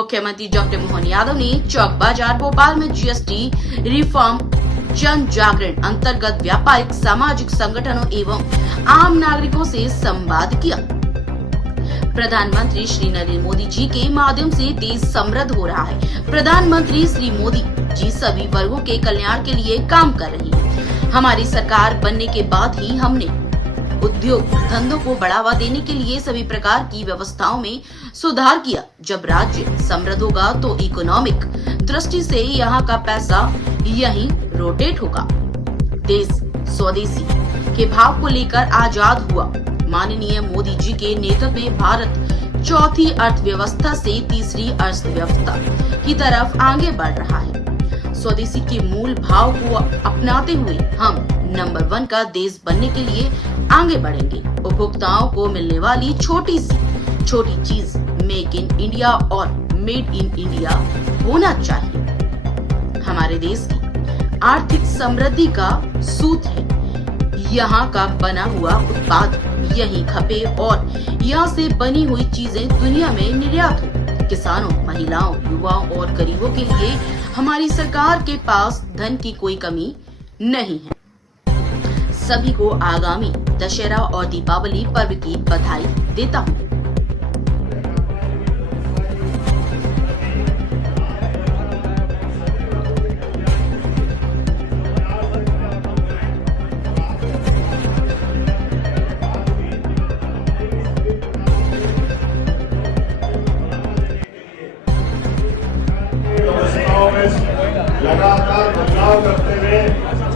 मुख्यमंत्री डॉक्टर मोहन यादव ने चौक बाजार भोपाल में जीएसटी रिफॉर्म जन जागरण अंतर्गत व्यापारिक सामाजिक संगठनों एवं आम नागरिकों से संवाद किया। प्रधानमंत्री श्री नरेंद्र मोदी जी के माध्यम से देश समृद्ध हो रहा है। प्रधानमंत्री श्री मोदी जी सभी वर्गों के कल्याण के लिए काम कर रही है। हमारी सरकार बनने के बाद ही हमने उद्योग धंधों को बढ़ावा देने के लिए सभी प्रकार की व्यवस्थाओं में सुधार किया। जब राज्य समृद्ध होगा तो इकोनॉमिक दृष्टि से यहाँ का पैसा यहीं रोटेट होगा। देश स्वदेशी के भाव को लेकर आजाद हुआ। माननीय मोदी जी के नेतृत्व में भारत चौथी अर्थव्यवस्था से तीसरी अर्थव्यवस्था की तरफ आगे बढ़ रहा है। स्वदेशी के मूल भाव को अपनाते हुए हम नंबर 1 का देश बनने के लिए आगे बढ़ेंगे। उपभोक्ताओं को मिलने वाली छोटी सी छोटी चीज मेक इन इंडिया और मेड इन इंडिया होना चाहिए। हमारे देश की आर्थिक समृद्धि का सूत्र है यहाँ का बना हुआ उत्पाद यहीं खपे और यहाँ से बनी हुई चीजें दुनिया में निर्यात हो। किसानों, महिलाओं, युवाओं और गरीबों के लिए हमारी सरकार के पास धन की कोई कमी नहीं है। सभी को आगामी दशहरा और दीपावली पर्व की बधाई देता हूँ। लगातार बदलाव करते हुए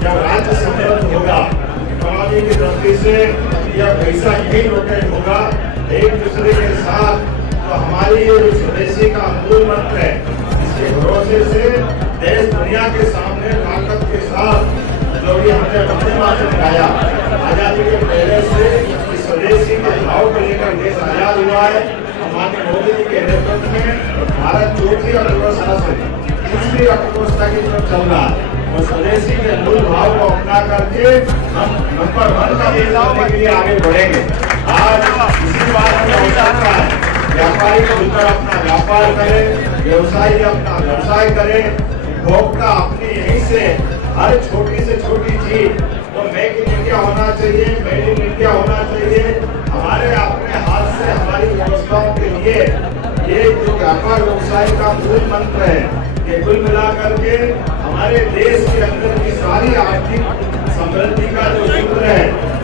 जब राज्य समृद्ध होगा, इकोनॉमी की दृष्टि से यह पैसा यही रोटेट होगा एक दूसरे के साथ, तो हमारी ये स्वदेशी का मूल मंत्र है। इसके भरोसे से देश दुनिया के सामने ताकत के साथ जो भी हमने अपने माध्यम दिखाया, आजादी के पहले से इस स्वदेशी के भाव को लेकर देश आजाद हुआ है। माननीय मोदी जी के नेतृत्व में भारत चौथी अर्थव्यवस्था से तीसरी अर्थव्यवस्था की तरफ चल रहा है और स्वदेशी के मूल भाव को अपना करके हम नंबर 1 का देश बनने के लिए आगे बढ़ेंगे। आज इसी बात में आवश्यकता है, व्यापारी को भीतर अपना व्यापार करे, व्यवसायी अपना व्यवसाय करे, उपभोक्ता अपनी यहीं से हर छोटी से छोटी चीज तो मेक इन इंडिया होना चाहिए, मेड इन इंडिया होना चाहिए। हमारे अपने हाथ से हमारी व्यवस्थाओं के लिए ये जो व्यापार व्यवसाय का मूल मंत्र है, ये कुल मिलाकर के हमारे देश के अंदर की सारी आर्थिक समृद्धि का जो सूत्र है,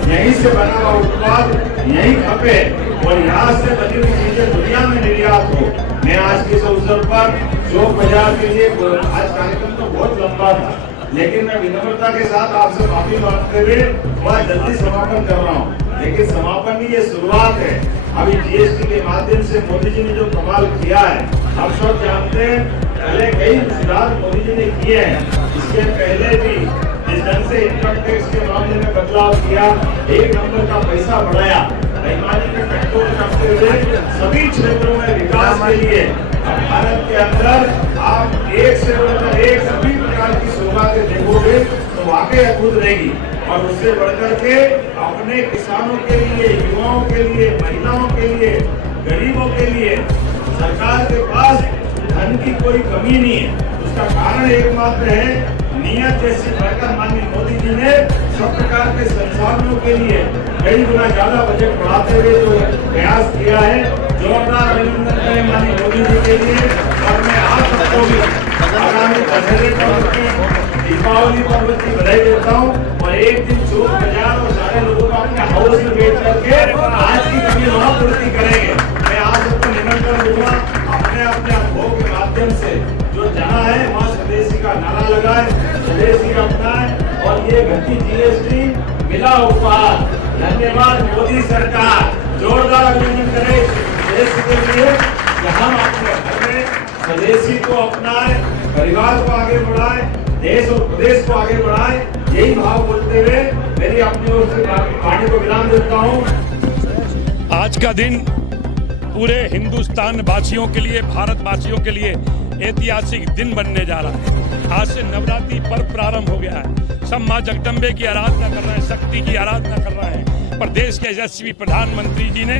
यहीं से बना हुआ उत्पाद यहीं खपे और यहाँ से बनी हुई चीजें दुनिया में निर्यात हो। मैं आज के इस अवसर पर चौक बाजार के लिए आज कार्यक्रम तो बहुत लंबा था, लेकिन मैं विनम्रता के साथ आपसे माफी मांगते हुए थोड़ा जल्दी समापन कर रहा हूँ। लेकिन समापन की ये शुरुआत है। अभी जीएसटी के माध्यम से मोदी जी ने जो कमाल किया है, आप सब जानते हैं, पहले कई सुधार मोदी जी ने किए हैं। इसके पहले भी जिस ढंग से इनकम टैक्स के मामले में बदलाव किया, 1 नंबर का पैसा बढ़ाया, बेईमानी में कंट्रोल करते हुए सभी क्षेत्रों में विकास के लिए भारत के अंदर आप एक से बढ़कर एक सभी प्रकार की सौगातें देखोगे तो वाकई अद्भुत रहेगी। और उससे बढ़कर के अपने किसानों के लिए, युवाओं के लिए, महिलाओं के लिए, गरीबों के लिए सरकार के पास धन की कोई कमी नहीं है। उसका कारण एकमात्र है नियत जैसी बढ़कर माननीय मोदी जी ने सब प्रकार के संसाधनों के लिए कई गुना ज्यादा बजट बढ़ाते हुए जो प्रयास किया है, जोरदार अभिनंदन करें माननीय मोदी जी के लिए। और मैं आप सबको भी आगामी दशहरे पर्व की, दीपावली पर्व की बधाई देता हूँ। और एक दिन चौक बाजार और सारे लोगों को अपने हाउस में बैठ करके आज की कमी वहाँ पूर्ति करेंगे। मैं आप सबको निमंत्रण दूंगा, अपने अपने अनुभव के माध्यम से जो जहाँ है वहाँ स्वदेशी का नारा लगाए, स्वदेशी अपनाए और ये घटी जीएसटी मिला उपहार। धन्यवाद मोदी सरकार, जोरदार अभिनंदन करें स्वदेशी के लिए कि हम अपने घर में स्वदेशी को अपनाए, परिवार को आगे बढ़ाए, देश और प्रदेश को आगे बढ़ाए। यही भाव बोलते हुए मेरी अपनी ओर से वाणी को विराम देता हूँ। आज का दिन पूरे हिंदुस्तान वासियों के लिए, भारत वासियों के लिए ऐतिहासिक दिन बनने जा रहा है। आज से नवरात्रि पर्व प्रारंभ हो गया है। सब माँ जगदम्बे की आराधना कर रहे हैं, शक्ति की आराधना कर रहे हैं। प्रदेश के यशस्वी प्रधानमंत्री जी ने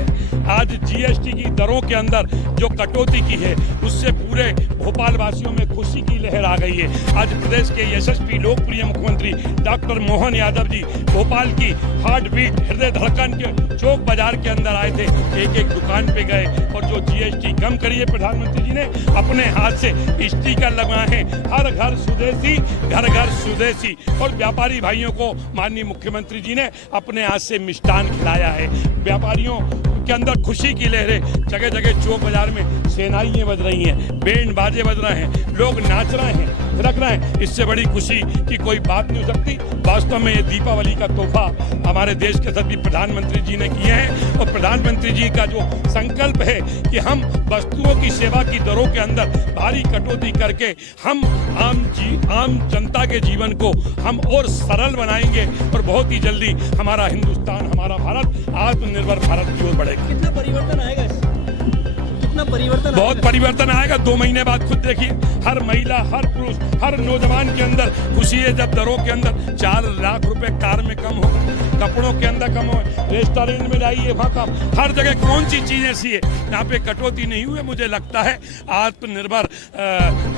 आज जीएसटी की दरों के अंदर जो कटौती की है, उससे पूरे भोपाल वासियों में खुशी की लहर आ गई है। आज प्रदेश के यशस्वी लोकप्रिय मुख्यमंत्री डॉक्टर मोहन यादव जी भोपाल की हार्ट बीट, हृदय धड़कन के चौक बाजार के अंदर आए थे, एक एक दुकान पे गए और जो जीएसटी कम करी है प्रधानमंत्री जी ने, अपने हाथ से स्टिकर लगाए हैं, हर घर स्वदेशी, घर घर स्वदेशी। और व्यापारी भाइयों को माननीय मुख्यमंत्री जी ने अपने हाथ से मिष्टान खिलाया है। व्यापारियों के अंदर खुशी की लहरें, जगह जगह चौक बाजार में सेनाइयां बज रही हैं, बैंड बाजे बज रहे हैं, लोग नाच रहे हैं, थिरक रहे हैं। इससे बड़ी खुशी की कोई बात नहीं हो सकती। वास्तव में ये दीपावली का तोहफा हमारे देश के सभी प्रधानमंत्री जी ने किए हैं और प्रधानमंत्री जी का जो संकल्प है कि हम वस्तुओं की सेवा की दरों के अंदर भारी कटौती करके हम आम जनता के जीवन को हम और सरल बनाएंगे और बहुत ही जल्दी हमारा हिंदुस्तान, हमारा भारत आत्मनिर्भर भारत की ओर बढ़ेगा। कितना परिवर्तन आएगा? कितना परिवर्तन? बहुत परिवर्तन आएगा। 2 महीने बाद खुद देखिए, हर महिला, हर पुरुष, हर नौजवान के अंदर खुशी है जब दरों के अंदर 4 लाख रुपए कार में कम होगा, कपड़ों के अंदर कम हो, रेस्टोरेंट में जाइए वहाँ कम, हर जगह कौन सी चीज ऐसी है यहाँ पे कटौती नहीं हुई। मुझे लगता है आत्मनिर्भर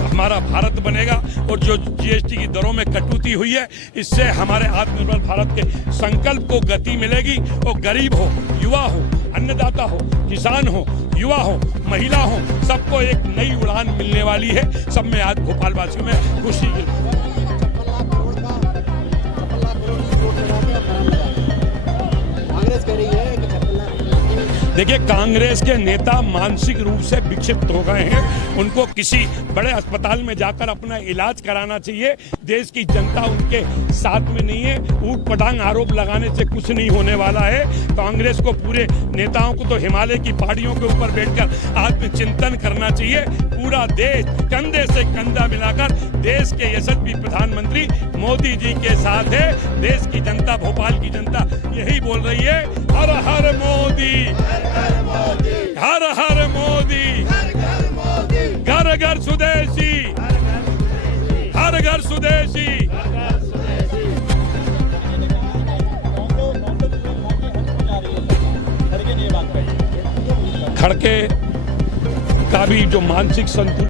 हमारा भारत बनेगा और जो जीएसटी की दरों में कटौती हुई है, इससे हमारे आत्मनिर्भर भारत के संकल्प को गति मिलेगी। और गरीब हो, युवा हो, अन्नदाता हो, किसान हो, युवा हो, महिला हो, सबको एक नई उड़ान मिलने वाली है। सब में आज भोपाल वासियों में खुशी की। कांग्रेस कह रही है कि 56 लाख। देखिए, कांग्रेस के नेता मानसिक रूप से विक्षिप्त हो गए हैं। उनको किसी बड़े अस्पताल में जाकर अपना इलाज कराना चाहिए। देश की जनता उनके साथ में नहीं है। ऊट पटांग आरोप लगाने से कुछ नहीं होने वाला है। कांग्रेस को, पूरे नेताओं को तो हिमालय की पहाड़ियों के ऊपर बैठकर आत्मचिंतन करना चाहिए। पूरा देश कंधे से कंधा मिलाकर देश के यशस्वी प्रधानमंत्री मोदी जी के साथ है। देश की जनता, भोपाल की जनता यही बोल रही है, हर हर मोदी, हर हर मोदी, घर घर स्वदेशी, हर घर स्वदेशी। खड़के का भी जो मानसिक संतुलन